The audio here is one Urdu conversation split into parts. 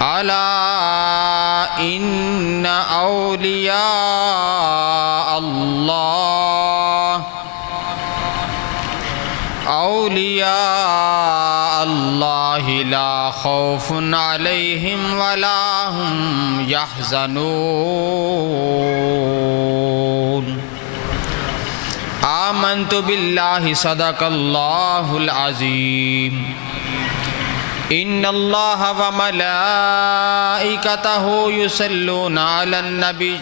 الا ان اولیاء اللہ لا خوف علیہم ولا هم يحزنون آمنت باللہ صدق اللہ العظیم ان اللہ وملائکتہ یصلون علی النبی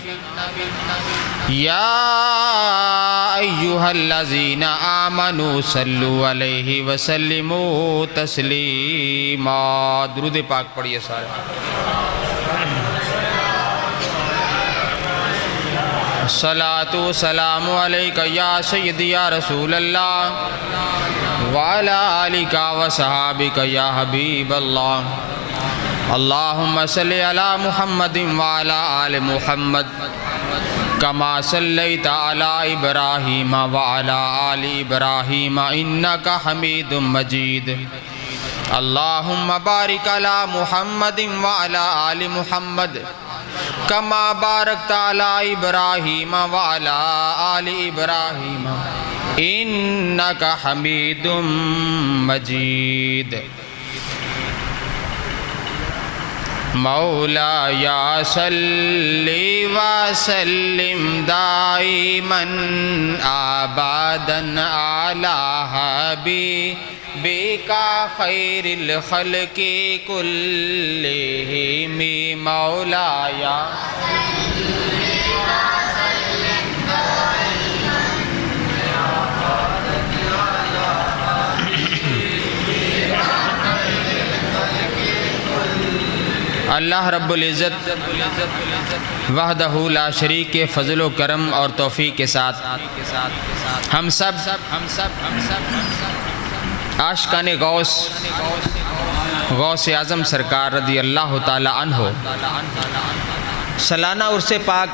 یا ایہا الذین آمنوا صلوا علیہ وسلموا تسلیما۔ درود پاک پڑھیے سارے۔ الصلاۃ والسلام علیک یا سیدی یا رسول اللہ وعلی آلک وصحابک یا حبیب اللہ۔ اللہم صلی علی محمد وعلی آل محمد کما صلیت علی ابراہیم وعلی آل ابراہیم انک حمید مجید۔ اللہم بارک علی محمد وعلی آل محمد کما بارکت علی ابراہیم وعلی آل ابراہیم انک حمید مجید۔ مولایا صلی وسلم دائما ابدا علی حبیبک خیر الخلق کلہم۔ مولایا اللہ رب العزت وحدہ لا شریک کے فضل و کرم اور توفیق کے ساتھ ہم سب عاشقان غوث اعظم سرکار رضی اللہ تعالی عنہ سالانہ عرس پاک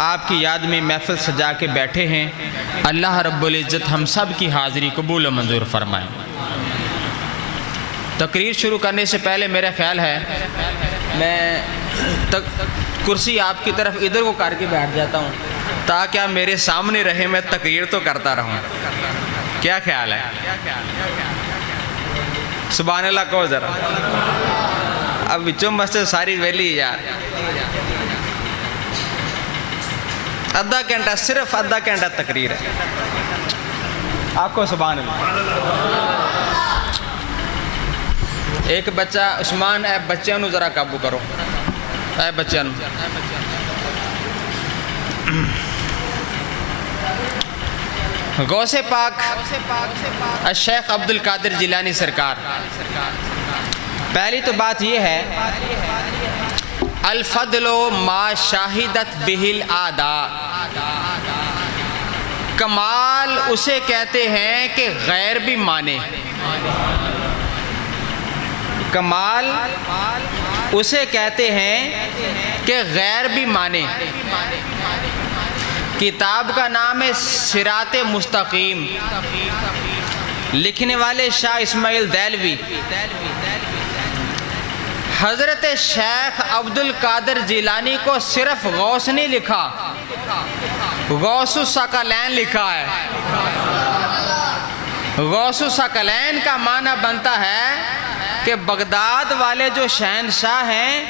آپ کی یاد میں محفل سجا کے بیٹھے ہیں۔ اللہ رب العزت ہم سب کی حاضری قبول و منظور فرمائیں۔ تقریر شروع کرنے سے پہلے میرا خیال ہے میں کرسی آپ کی طرف ادھر کو کر کے بیٹھ جاتا ہوں تاکہ آپ میرے سامنے رہیں، میں تقریر تو کرتا رہوں۔ کیا خیال ہے؟ سبحان اللہ کہو ذرا۔ اب بچوں مسجد ساری ویلی یار، آدھا گھنٹہ، صرف آدھا گھنٹہ تقریر ہے۔ آپ کو سبحان اللہ۔ ایک بچہ عثمان، اے بچیاں نو ذرا قابو کرو، اے بچیاں نو۔ غوث پاک الشیخ عبد القادر جیلانی سرکار، پہلی تو بات یہ ہے الفضل ما شاہدت بہ الاعداء، کمال اسے کہتے ہیں کہ غیر بھی مانے۔ کمال اسے کہتے ہیں کہ غیر بھی مانے۔ کتاب کا نام ہے صراط مستقیم، لکھنے والے شاہ اسماعیل دہلوی۔ حضرت شیخ عبد القادر جیلانی کو صرف غوث نہیں لکھا، غوث الثقلین لکھا ہے۔ غوث الثقلین کا معنی بنتا ہے کہ بغداد والے جو شہنشاہ ہیں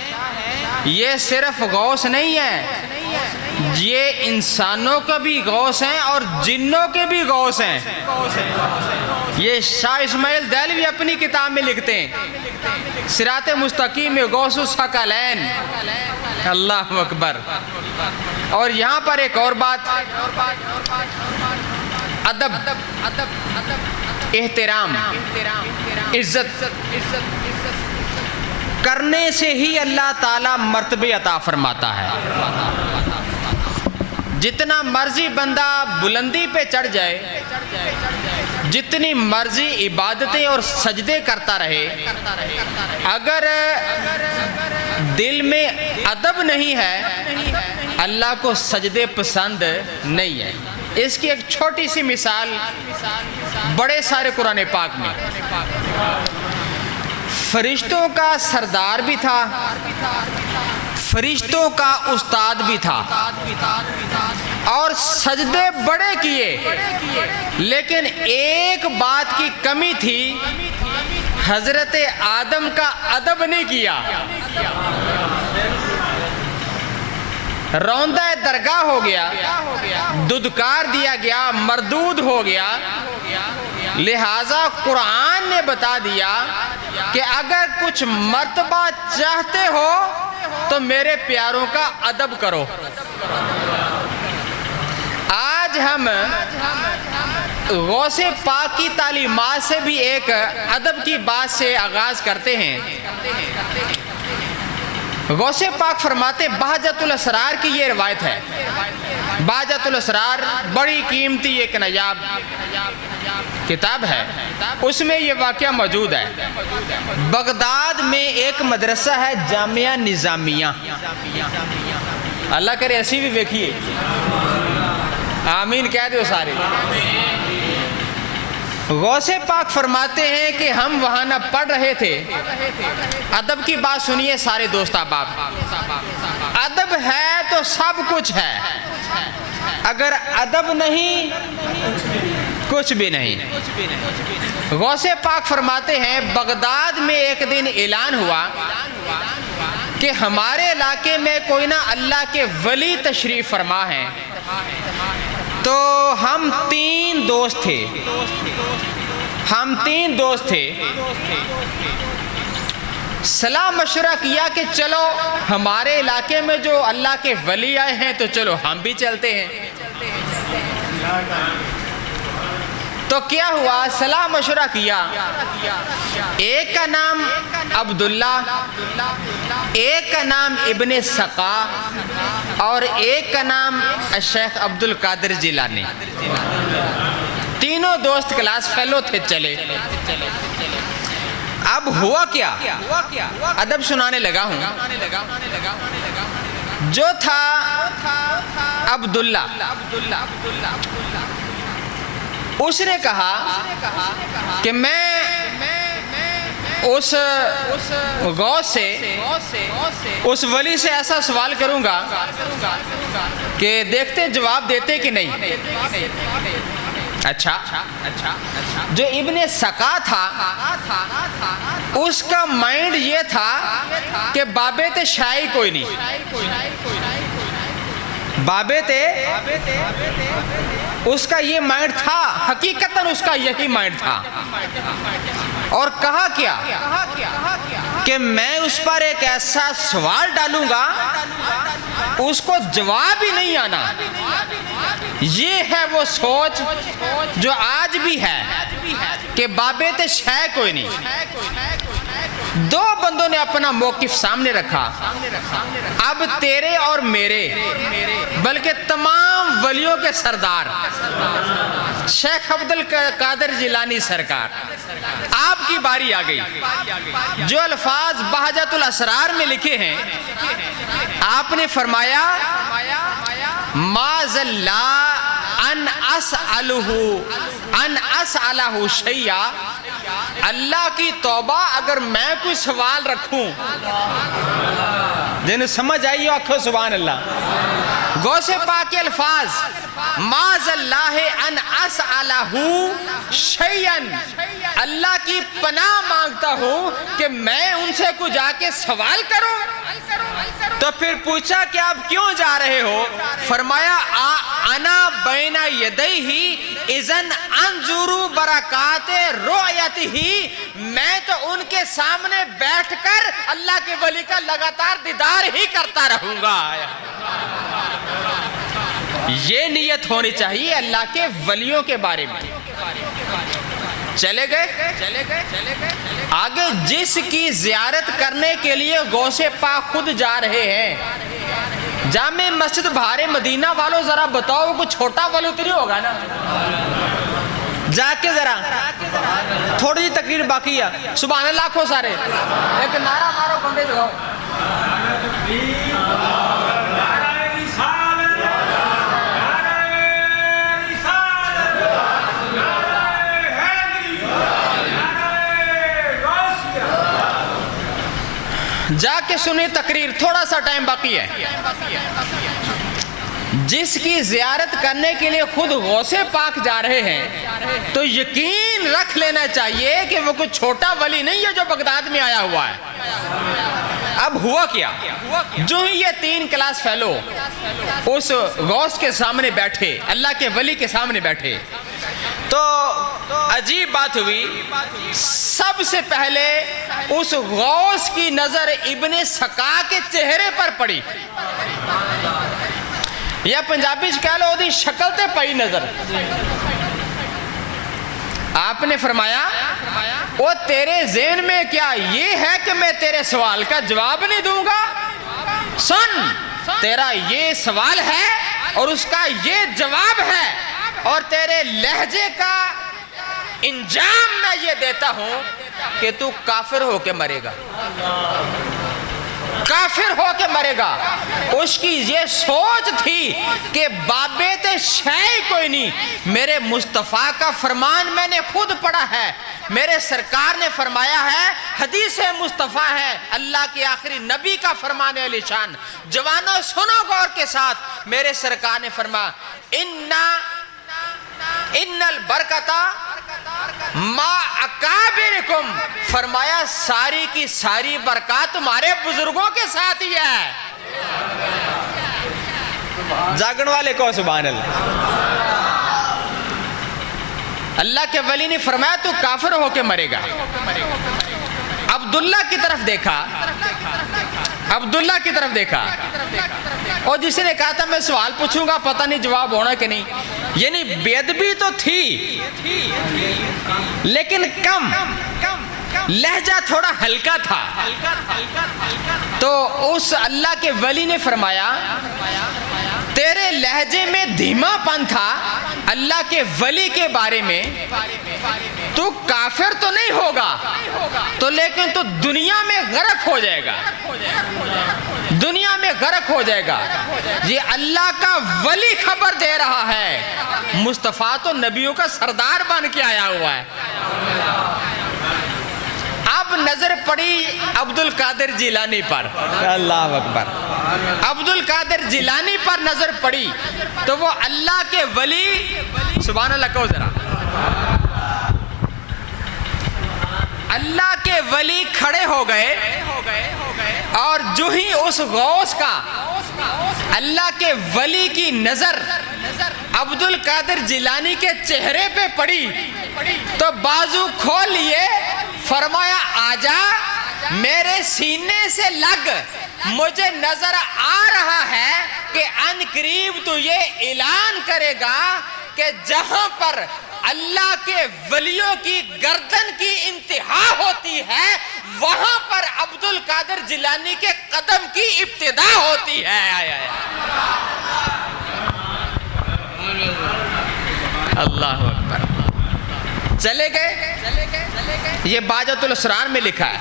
یہ صرف غوث نہیں ہیں، یہ انسانوں کے بھی غوث ہیں اور جنوں کے بھی غوث ہیں۔ یہ شاہ اسماعیل دہلوی اپنی کتاب میں لکھتے ہیں صراط مستقیم میں غوث الثقلین۔ اللہ اکبر۔ اور یہاں پر ایک اور بات، ادب، احترام، عزت کرنے سے ہی اللہ تعالیٰ مرتبے عطا فرماتا ہے۔ جتنا مرضی بندہ بلندی پہ چڑھ جائے، جتنی مرضی عبادتیں اور سجدے کرتا رہے، اگر دل میں ادب نہیں ہے اللہ کو سجدے پسند نہیں ہے۔ اس کی ایک چھوٹی سی مثال بڑے سارے قرآن پاک میں فرشتوں کا سردار بھی تھا، فرشتوں کا استاد بھی تھا، اور سجدے بڑے کیے، لیکن ایک بات کی کمی تھی، حضرت آدم کا ادب نہیں کیا۔ روندہ درگاہ ہو گیا، ددکار دیا گیا، مردود ہو گیا، لہٰذا قرآن نے بتا دیا کہ اگر کچھ مرتبہ چاہتے ہو تو میرے پیاروں کا ادب کرو۔ آج ہم غوث پاک کی تعلیمات سے بھی ایک ادب کی بات سے آغاز کرتے ہیں۔ غوث پاک فرماتے، بہجت الاسرار کی یہ روایت ہے، بہجت الاسرار بڑی قیمتی ایک نایاب کتاب ہے، اس میں یہ واقعہ موجود ہے۔ بغداد میں ایک مدرسہ ہے جامعہ نظامیہ، اللہ کرے ایسی بھی دیکھیے، آمین کہہ دو سارے۔ غوث پاک فرماتے ہیں کہ ہم وہاں نہ پڑھ رہے تھے، ادب کی بات سنیے سارے دوست احباب، ادب ہے تو سب کچھ ہے، اگر ادب نہیں کچھ بھی نہیں۔ غوث پاک فرماتے ہیں بغداد میں ایک دن اعلان ہوا کہ ہمارے علاقے میں کوئی نہ اللہ کے ولی تشریف فرما ہے، تو ہم تین دوست تھے، صلاح مشورہ کیا کہ چلو ہمارے علاقے میں جو اللہ کے ولی آئے ہیں تو چلو ہم بھی چلتے ہیں۔ تو کیا ہوا، صلاح مشورہ کیا، ایک کا نام عبداللہ، ایک کا نام ابن سقا، اور ایک کا نام شیخ عبد القادر جیلانی، تینوں دوست کلاس فیلو تھے۔ چلے، اب ہوا کیا، ادب سنانے لگا ہوں۔ جو تھا عبداللہ، اس نے کہا کہ میں اس غوث سے، اس ولی سے ایسا سوال کروں گا کہ دیکھتے جواب دیتے کہ نہیں۔ اچھا، جو ابن سقا تھا اس کا مائنڈ یہ تھا کہ بابے تے شاہی کوئی نہیں، بابے تے اس کا یہ مائنڈ تھا، حقیقتاً اس کا یہی مائنڈ تھا، اور کہا کیا کہ میں اس پر ایک ایسا سوال ڈالوں گا اس کو جواب ہی نہیں آنا۔ یہ ہے وہ سوچ جو آج بھی ہے کہ بابے تے شے کوئی نہیں۔ دو بندوں نے اپنا موقف سامنے رکھا، اب تیرے اور میرے بلکہ تمام ولیوں کے سردار شیخ عبد القادر جیلانی سرکار، آپ کی باری آ گئی۔ جو الفاظ بہجت الاسرار میں لکھے ہیں، آپ نے فرمایا معاذ اللہ ان اسألہ شیئا، اللہ کی توبہ اگر میں کوئی سوال رکھوں، جنہیں سمجھ آئیے آنکھوں سبحان اللہ۔ غوث پاک کے الفاظ معاذ اللہ ان اسألہ شیئا، اللہ کی پناہ مانگتا ہوں کہ میں ان سے کوئی جا کے سوال کروں۔ تو پھر پوچھا کہ آپ کیوں جا رہے ہو؟ فرمایا انا بین یدیہ اذن انظر برکات رؤیتہ، میں تو ان کے سامنے بیٹھ کر اللہ کے ولی کا لگاتار دیدار ہی کرتا رہوں گا۔ یہ نیت ہونی چاہیے اللہ کے ولیوں کے بارے میں۔ چلے گئے آگے، جس کی زیارت کرنے کے لیے غوث پاک خود جا رہے ہیں، جامع مسجد بہار مدینہ والوں ذرا بتاؤ کوئی چھوٹا ولی تو نہیں ہوگا نا؟ جا کے ذرا تھوڑی جی تقریر باقی ہے، سبحان اللہ کھو سارے ایک نعرہ مارو بندے دکھاؤ۔ جا کے سنی تقریر، تھوڑا سا ٹائم باقی ہے. جس کی زیارت کرنے کے لیے خود غوث پاک جا رہے ہیں تو یقین رکھ لینا چاہیے کہ وہ کوئی چھوٹا ولی نہیں ہے جو بغداد میں آیا ہوا ہے. اب ہوا کیا، جو ہی یہ 3 کلاس فیلو اس غوث کے سامنے بیٹھے، اللہ کے ولی کے سامنے بیٹھے، تو عجیب بات ہوئی. سب سے پہلے اس غوث کی نظر ابن سقا کے چہرے پر پڑی، یا پنجابی کہہ لو دی شکل تے پئی نظر. آپ نے فرمایا وہ تیرے ذہن میں کیا یہ ہے کہ میں تیرے سوال کا جواب نہیں دوں گا؟ سن، تیرا یہ سوال ہے اور اس کا یہ جواب ہے، اور تیرے لہجے کا انجام میں یہ دیتا ہوں کہ تو کافر ہو کے مرے گا، کافر ہو کے مرے گا. اس کی یہ سوچ تھی کہ بابیت شے کوئی نہیں، میرے مصطفیٰ کا فرمان میں نے خود پڑھا ہے، میرے سرکار نے فرمایا ہے، حدیث مصطفیٰ ہے، اللہ کے آخری نبی کا فرمان علی شان. جوانوں سنو غور کے ساتھ، میرے سرکار نے فرمایا ان البرکتہ ما اکابرکم، فرمایا ساری کی ساری برکات تمہارے بزرگوں کے ساتھ ہی ہے. جاگن والے کو سبحان اللہ. اللہ کے ولی نے فرمایا تو کافر ہو کے مرے گا. عبداللہ کی طرف دیکھا، عبداللہ کی طرف دیکھا، اور جس نے کہا تھا میں سوال پوچھوں گا پتہ نہیں جواب ہونا کہ نہیں. یعنی بے ادبی تو تھی لیکن کم، لہجہ تھوڑا ہلکا تھا. تو اس اللہ کے ولی نے فرمایا تیرے لہجے میں دھیما پن تھا اللہ کے ولی کے بارے میں، تو کافر تو نہیں ہوگا تو لیکن تو دنیا میں غرق ہو جائے گا، دنیا میں غرق ہو جائے گا. یہ اللہ کا ولی خبر دے رہا ہے، مصطفیٰ تو نبیوں کا سردار بن کے آیا ہوا ہے. اب نظر پڑی عبد القادر جیلانی پر، اللہ اکبر، عبد القادر جیلانی پر نظر پڑی تو وہ اللہ کے ولی، سبحان اللہ کہو ذرا، اللہ کے ولی کھڑے ہو گئے، اور جو ہی اس غوث کا اللہ کے ولی کی نظر عبد القادر جیلانی کے چہرے پہ پڑی تو بازو کھول لیے، فرمایا آجا میرے سینے سے لگ، مجھے نظر آ رہا ہے کہ ان قریب تو یہ اعلان کرے گا کہ جہاں پر اللہ کے ولیوں کی گردن کی انتہا ہوتی ہے وہاں پر عبد القادر جیلانی کے قدم کی ابتدا ہوتی ہے. اللہ اکبر. چلے گئے، یہ باجت الاسرار میں لکھا ہے.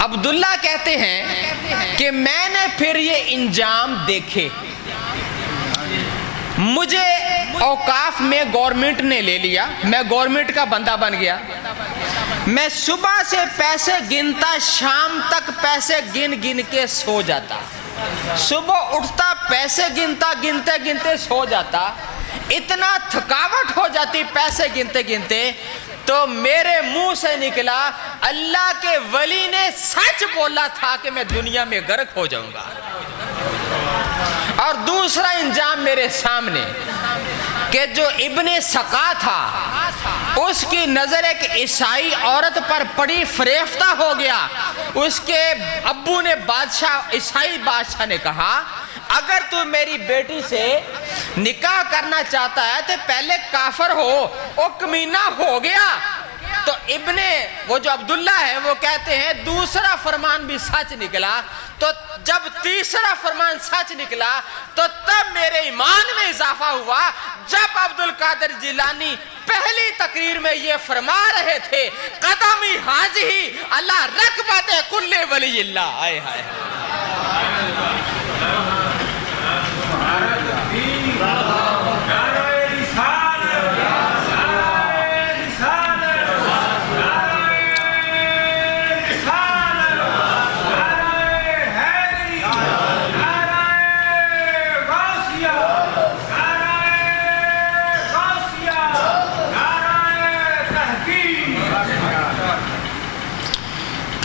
عبداللہ کہتے ہیں کہ میں نے پھر یہ انجام دیکھے، مجھے اوقاف میں گورنمنٹ نے لے لیا، میں گورنمنٹ کا بندہ بن گیا. میں صبح سے پیسے گنتا، شام تک پیسے گن گن کے سو جاتا، صبح اٹھتا پیسے گنتا، گنتے گنتے سو جاتا. اتنا تھکاوٹ ہو جاتی پیسے گنتے گنتے، تو میرے منہ سے نکلا اللہ کے ولی نے سچ بولا تھا کہ میں دنیا میں غرق ہو جاؤں گا. اور دوسرا انجام میرے سامنے کہ جو ابن سقا تھا اس کی نظر ایک عیسائی عورت پر پڑی، فریفتہ ہو گیا. اس کے ابو نے عیسائی بادشاہ نے کہا اگر تو میری بیٹی سے نکاح کرنا چاہتا ہے تو پہلے کافر ہو. وہ کمینہ ہو گیا. تو وہ جو عبداللہ ہے وہ کہتے ہیں دوسرا فرمان بھی سچ نکلا. تو جب تیسرا فرمان سچ نکلا تو تب میرے ایمان میں اضافہ ہوا. جب عبد القادر جیلانی پہلی تقریر میں یہ فرما رہے تھے قدمی حاضی اللہ رکبت کل ولی اللہ. آئے ہائے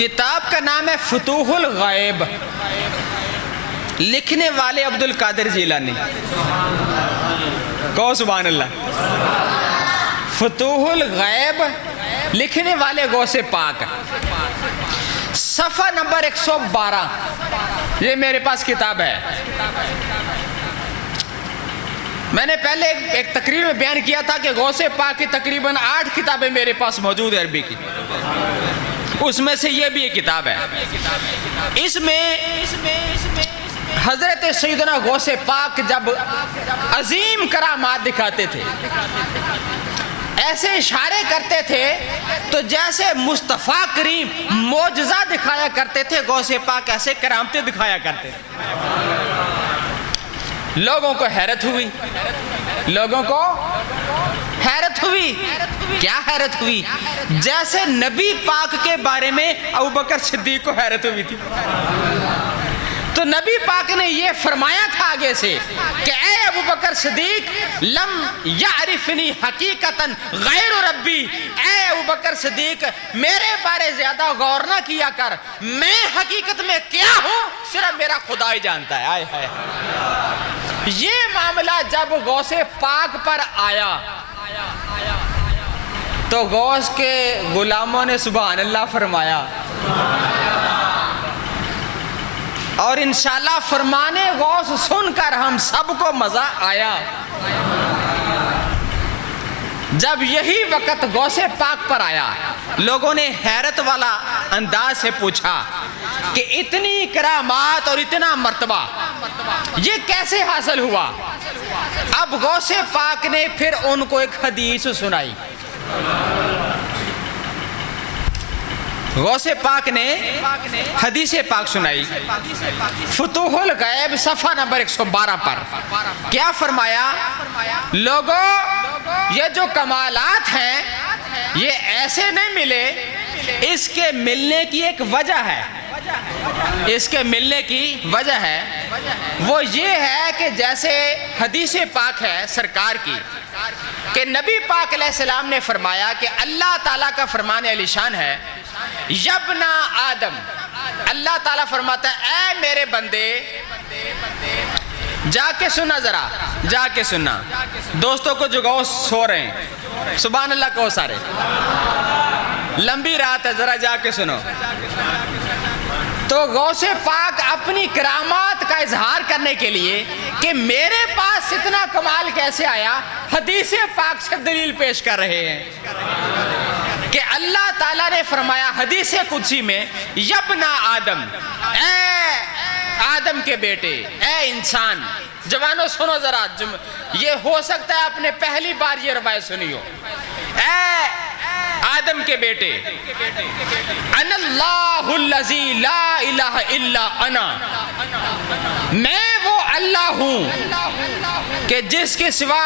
کتاب کا نام ہے فتوح الغیب، لکھنے والے عبد القادر جیلانی. کہو سبحان اللہ. فتوح الغیب لکھنے والے غوث پاک. صفحہ نمبر 112. یہ میرے پاس کتاب ہے. میں نے پہلے ایک تقریر میں بیان کیا تھا کہ غوث پاک کی تقریباً 8 کتابیں میرے پاس موجود ہیں عربی کی. اس میں سے یہ بھی ایک کتاب ہے. اس میں حضرت سیدنا غوث پاک جب عظیم کرامات دکھاتے تھے، ایسے اشارے کرتے تھے تو جیسے مصطفیٰ کریم معجزہ دکھایا کرتے تھے، غوث پاک ایسے کرامتیں دکھایا کرتے تھے. لوگوں کو حیرت ہوئی. لوگوں کو حیرت ہوئی. کیا حیرت ہوئی؟ جیسے نبی پاک کے بارے میں ابوبکر صدیق کو حیرت ہوئی تھی. تو نبی پاک نے یہ فرمایا تھا آگے سے کہ اے ابوبکر صدیق، لم یعرفنی حقیقتاً غیر ربی. اے ابوبکر صدیق، میرے بارے زیادہ غور نہ کیا کر. میں حقیقت میں کیا ہوں صرف میرا خدا ہی جانتا ہے. آئے ہائے. یہ معاملہ جب غوث پاک پر آیا تو غوث کے غلاموں نے سبحان اللہ فرمایا، اور انشاءاللہ فرمانے غوث سن کر ہم سب کو مزہ آیا. جب یہی وقت غوث پاک پر آیا، لوگوں نے حیرت والا انداز سے پوچھا کہ اتنی کرامات اور اتنا مرتبہ یہ کیسے حاصل ہوا؟ اب غوث پاک نے پھر ان کو ایک حدیث سنائی. غوث پاک نے حدیث پاک سنائی. فتوح الغیب صفحہ نمبر 112 پر کیا فرمایا؟ لوگوں، یہ جو کمالات ہیں یہ ایسے نہیں ملے، اس کے ملنے کی ایک وجہ ہے. اس کے ملنے کی وجہ ہے وہ یہ ہے کہ جیسے حدیث پاک ہے سرکار کی کہ نبی پاک علیہ السلام نے فرمایا کہ اللہ تعالیٰ کا فرمان علی شان ہے، یبنا آدم، اللہ تعالیٰ فرماتا ہے اے میرے بندے، جا کے سنا، ذرا جا کے سننا. دوستوں کو جگاؤ، سو رہے ہیں. سبحان اللہ کہو سارے. لمبی رات ہے، ذرا جا کے سنو. تو غوث پاک اپنی کرامات کا اظہار کرنے کے لیے کہ میرے پاس اتنا کمال کیسے آیا، حدیث پاک سے دلیل پیش کر رہے ہیں کہ اللہ تعالیٰ نے فرمایا حدیث قدسی میں، یبنا آدم، اے آدم کے بیٹے، اے انسان. جوانوں سنو ذرا، یہ ہو سکتا ہے آپ نے پہلی بار یہ روایت سنی ہو. اے آدم کے بیٹے، انا اللہ الذی لا الہ الا انا، میں وہ اللہ ہوں کہ جس کے سوا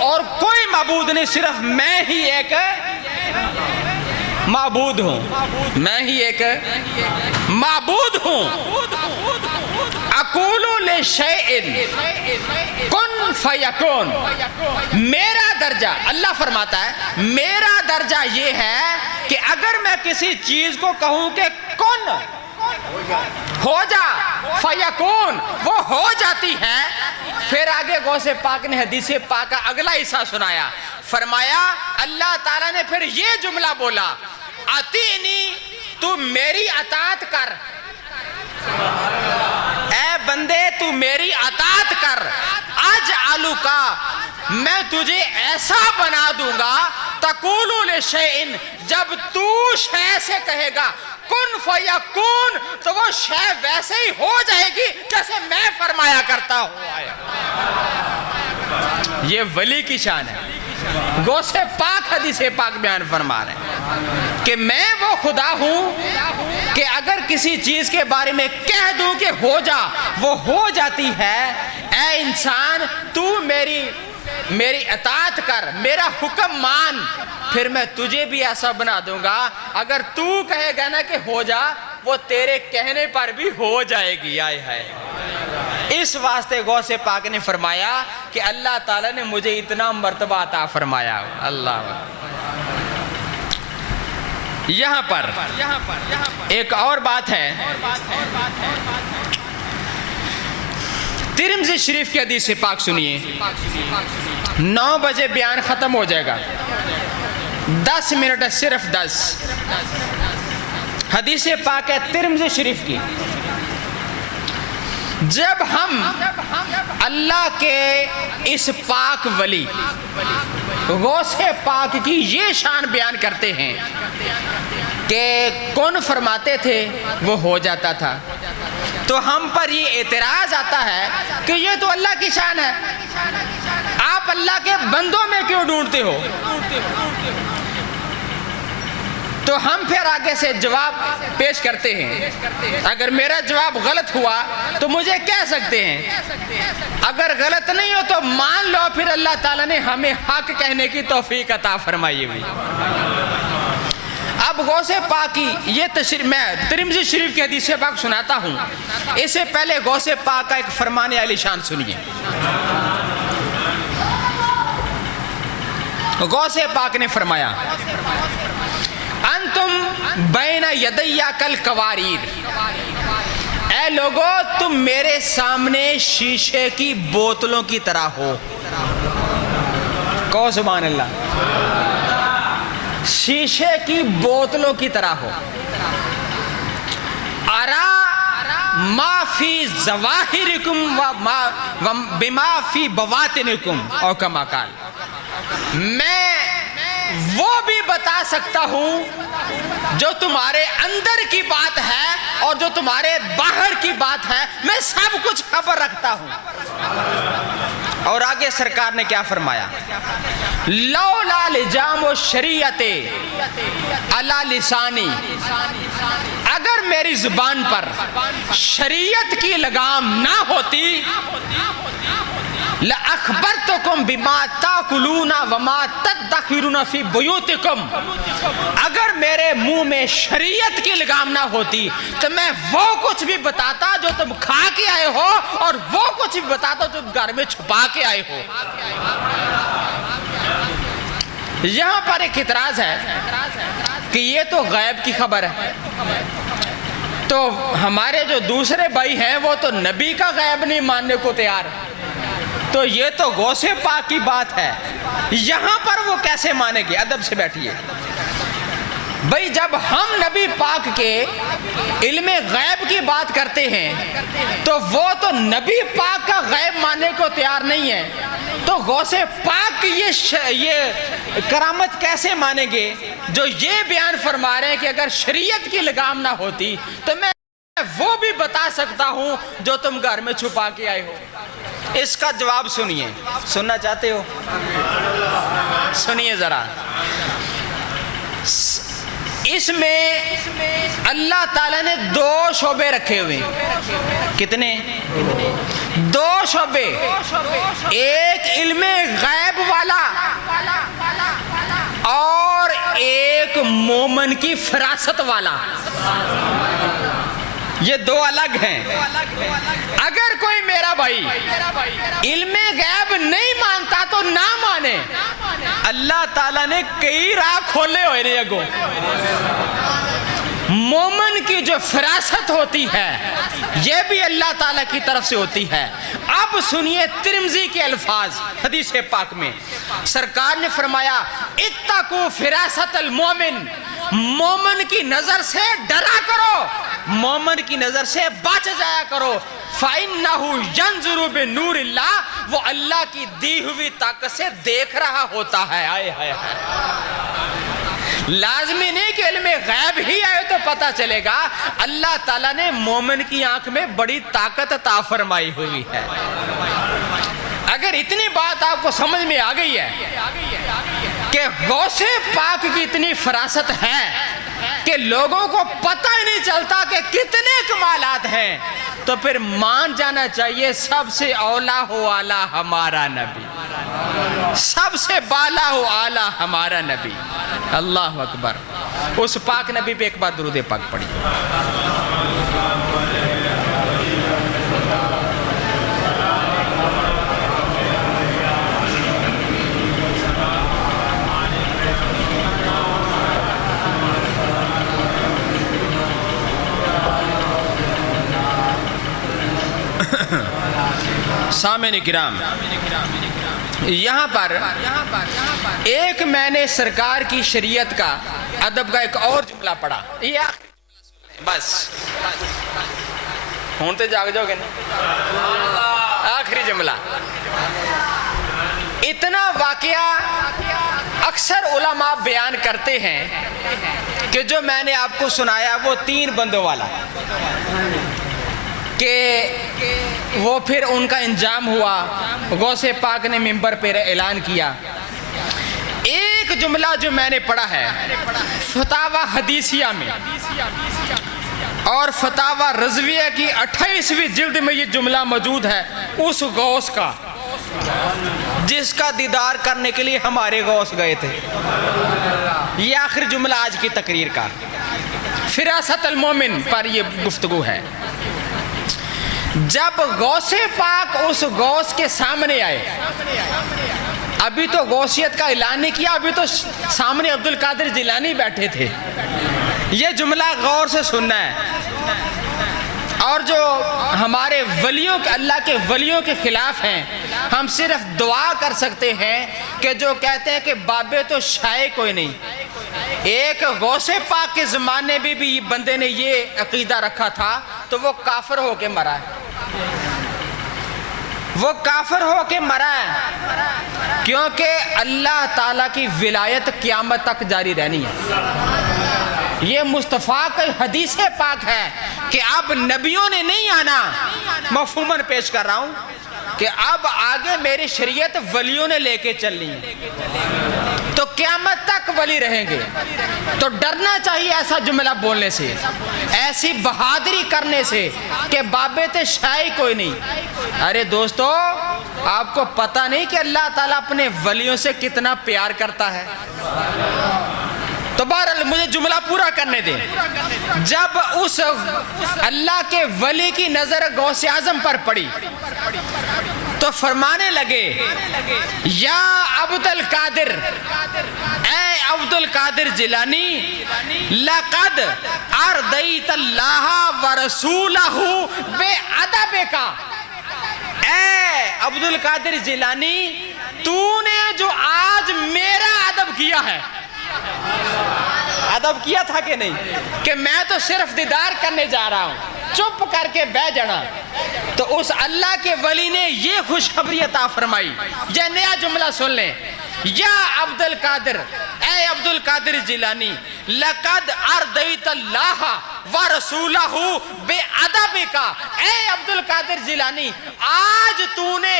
اور کوئی معبود نہیں، صرف میں ہی ایک معبود ہوں. میں ہی ایک معبود ہوں. اقول لشیء کن فیکون. میرا درجہ، اللہ فرماتا ہے میرا درجہ یہ ہے کہ اگر میں کسی چیز کو کہوں کہ کن ہو جا، فیکون، وہ ہو جاتی ہے. پھر آگے غوث پاک نے حدیث پاک کا اگلا حصہ سنایا. فرمایا اللہ تعالیٰ نے پھر یہ جملہ بولا، اطیعنی، تو میری اطاعت کر. اے بندے تو میری اطاعت کر. اجعلک، میں تجھے ایسا بنا دوں گا، تقول لشیء، جب تو شے سے کہے گا کن فیکون، تو وہ شے ویسے ہی ہو جائے گی جیسے میں فرمایا کرتا ہوں. یہ ولی کی شان ہے. غوث پاک حدیث پاک بیان فرما رہے ہیں کہ میں وہ خدا ہوں کہ اگر کسی چیز کے بارے میں کہہ دوں کہ ہو جا، وہ ہو جاتی ہے. اے انسان، تو میری اطاعت کر، میرا حکم مان، پھر میں تجھے بھی ایسا بنا دوں گا. اگر تو کہے گا نا کہ ہو جا، وہ تیرے کہنے پر بھی ہو جائے گی. آئے ہائے. اس واسطے غوث پاک نے فرمایا کہ اللہ تعالیٰ نے مجھے اتنا مرتبہ عطا فرمایا. اللہ یہاں پر ایک اور بات ہے، ترمذی شریف کی حدیث پاک سنیے، 9 بجے بیان ختم ہو جائے گا، 10 منٹ ہے، صرف 10۔ حدیث پاک ہے ترمذی شریف کی، جب ہم اللہ کے اس پاک ولی غوث پاک کی یہ شان بیان کرتے ہیں کہ کون فرماتے تھے وہ ہو جاتا تھا، تو ہم پر یہ اعتراض آتا ہے کہ یہ تو اللہ کی شان ہے، آپ اللہ کے بندوں میں کیوں ڈھونڈتے ہو؟ تو ہم پھر آگے سے جواب پیش کرتے ہیں، اگر میرا جواب غلط ہوا تو مجھے کہہ سکتے ہیں، اگر غلط نہیں ہو تو مان لو پھر اللہ تعالیٰ نے ہمیں حق کہنے کی توفیق عطا فرمائی ہوئی۔ اب غوث پاک کی یہ تشریح میں ترمذی شریف کی حدیث پاک سناتا ہوں، اس سے پہلے غوث پاک کا ایک فرمان عالی شان سنیے۔ غوث پاک نے فرمایا، انتم بین یدیا کل قواریر، اے لوگو تم میرے سامنے شیشے کی بوتلوں کی طرح ہو۔ کہو سبحان اللہ، شیشے کی بوتلوں کی طرح ہو۔ ارا ما فی ظواہرکم بما فی بواطنکم او کما قال، میں وہ بھی بتا سکتا ہوں جو تمہارے اندر کی بات ہے اور جو تمہارے باہر کی بات ہے، میں سب کچھ خبر رکھتا ہوں۔ اور آگے سرکار نے کیا فرمایا، لولا لجام الشریعت علی لسانی، اگر میری زبان پر شریعت کی لگام نہ ہوتی، لَأَخْبَرْتُكُمْ بِمَا تَأْكُلُونَ وَمَا تَدَّخِرُونَ فِي بُيُوتِكُمْ، اگر میرے منہ میں شریعت کی لگام نہ ہوتی تو میں وہ کچھ بھی بتاتا جو تم کھا کے آئے ہو اور وہ کچھ بھی بتاتا جو تم گھر میں چھپا کے آئے ہو۔ یہاں پر ایک اعتراض ہے کہ یہ تو غیب کی خبر ہے، تو ہمارے جو دوسرے بھائی ہیں وہ تو نبی کا غیب نہیں ماننے کو تیار، تو یہ تو غوث پاک کی بات ہے، یہاں پر وہ کیسے مانیں گے؟ ادب سے بیٹھیے بھئی، جب ہم نبی پاک کے علم غیب کی بات کرتے ہیں تو وہ تو نبی پاک کا غیب ماننے کو تیار نہیں ہے، تو غوث پاک کی یہ کرامت کیسے مانیں گے جو یہ بیان فرما رہے ہیں کہ اگر شریعت کی لگام نہ ہوتی تو میں وہ بھی بتا سکتا ہوں جو تم گھر میں چھپا کے آئے ہو۔ اس کا جواب سنیے، سننا چاہتے ہو؟ سنیے ذرا، اس میں اللہ تعالیٰ نے 2 شعبے رکھے ہوئے ہیں۔ کتنے؟ 2 شعبے، ایک علم غیب والا اور ایک مومن کی فراست والا، یہ 2 الگ ہیں۔ اگر کوئی میرا بھائی علم غیب نہیں مانتا تو نہ مانے، اللہ تعالیٰ نے کئی راہ کھولے ہوئے نے اگوں۔ مومن کی جو فراست ہوتی ہے یہ بھی اللہ تعالیٰ کی طرف سے ہوتی ہے۔ اب سنیے ترمذی کے الفاظ حدیث پاک میں، سرکار نے فرمایا، اتقوا فراست المومن، مومن کی نظر سے ڈرا کرو، مومن کی نظر سے بچ جایا کرو، فَإِنَّهُ يَنْظُرُ بِنُورِ اللَّهِ، وہ اللہ کی دی ہوئی طاقت سے دیکھ رہا ہوتا ہے۔ آئے ہائے لازمی نہیں کہ علم غیب ہی آئے تو پتہ چلے گا، اللہ تعالیٰ نے مومن کی آنکھ میں بڑی طاقت عطا فرمائی ہوئی ہے۔ اگر اتنی بات آپ کو سمجھ میں آ گئی ہے کہ غوث پاک کی اتنی فراست ہے کہ لوگوں کو پتہ ہی نہیں چلتا کہ کتنے کمالات ہیں، تو پھر مان جانا چاہیے سب سے اولا ہو اعلیٰ ہمارا نبی، سب سے بالا ہو اعلیٰ ہمارا نبی۔ اللہ اکبر۔ اس پاک نبی پہ ایک بار درود پاک پڑھیے۔ سامعین کرام، یہاں پر ایک میں نے سرکار کی شریعت کا ادب کا ایک اور جملہ پڑھا، یہ بس ہونتے جاگ جاؤ گے نا، آخری جملہ۔ اتنا واقعہ اکثر علماء بیان کرتے ہیں کہ جو میں نے آپ کو سنایا وہ 3 بندوں والا، کہ وہ پھر ان کا انجام ہوا، غوث پاک نے منبر پر اعلان کیا۔ ایک جملہ جو میں نے پڑھا ہے فتاوی حدیثیہ میں اور فتاوی رضویہ کی 28ویں جلد میں یہ جملہ موجود ہے، اس غوث کا جس کا دیدار کرنے کے لیے ہمارے غوث گئے تھے۔ یہ آخری جملہ آج کی تقریر کا، فراست المومن پر یہ گفتگو ہے۔ جب غوث پاک اس غوث کے سامنے آئے، ابھی تو غوثیت کا اعلان نہیں کیا، ابھی تو سامنے عبدالقادر جیلانی بیٹھے تھے۔ یہ جملہ غور سے سننا ہے، اور جو ہمارے ولیوں کے، اللہ کے ولیوں کے خلاف ہیں، ہم صرف دعا کر سکتے ہیں کہ جو کہتے ہیں کہ بابے تو شائع کوئی نہیں۔ ایک غوث پاک کے زمانے میں بھی بندے نے یہ عقیدہ رکھا تھا تو وہ کافر ہو کے مرا ہے، وہ کافر ہو کے مرا ہے، کیونکہ اللہ تعالیٰ کی ولایت قیامت تک جاری رہنی ہے۔ یہ مصطفیٰ کا حدیث پاک ہے کہ اب نبیوں نے نہیں آنا، مفہوماً پیش کر رہا ہوں کہ اب آگے میری شریعت ولیوں نے لے کے چلنی ہے، تو قیامت تک ولی رہیں گے۔ تو ڈرنا چاہیے ایسا جملہ بولنے سے، ایسی بہادری کرنے سے کہ بابے تے شائع کوئی نہیں۔ ارے دوستو، آپ کو پتہ نہیں کہ اللہ تعالیٰ اپنے ولیوں سے کتنا پیار کرتا ہے؟ تو بہرحال مجھے جملہ پورا کرنے دیں۔ جب اس اللہ کے ولی کی نظر غوث اعظم پر پڑی تو فرمانے لگے، یا عبد القادر، اے عبد القادر جیلانی، لقد ارضیت اللہ ورسولہ بِأَدَبِكَ، اے عبد القادر جیلانی، تو نے جو آج میرا ادب کیا ہے، ادب کیا تھا کہ نہیں، کہ میں تو صرف دیدار کرنے جا رہا ہوں، چپ کر کے بیٹھ جانا، تو اس اللہ کے ولی نے یہ خوشخبری عطا فرمائی۔ یہ نیا جملہ سن لیں، یا عبد القادر، اے عبد القادر جیلانی، لقد ارضیت اللہ ورسولہ بِأَدَبِكَ، اے عبد القادر جیلانی، آج تو نے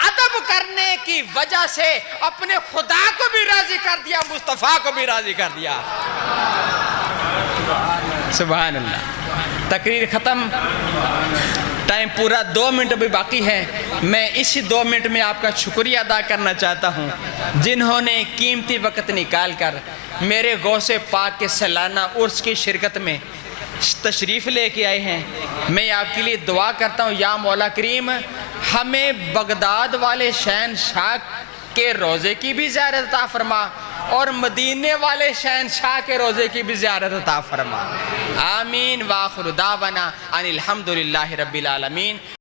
ادب کرنے کی وجہ سے اپنے خدا کو بھی راضی کر دیا، مصطفیٰ کو بھی راضی کر دیا۔ سبحان اللہ۔ تقریر ختم، ٹائم پورا 2 منٹ بھی باقی ہے۔ میں اسی 2 منٹ میں آپ کا شکریہ ادا کرنا چاہتا ہوں جنہوں نے قیمتی وقت نکال کر میرے غوث پاک کے سالانہ عرس کی شرکت میں تشریف لے کے آئے ہیں۔ میں آپ کے لیے دعا کرتا ہوں، یا مولا کریم ہمیں بغداد والے شہنشاہ کے روزے کی بھی زیارت عطا فرما اور مدینے والے شہنشاہ کے روزے کی بھی زیارت عطا فرما۔ آمین۔ وآخر دعوانا ان الحمدللہ رب العالمین۔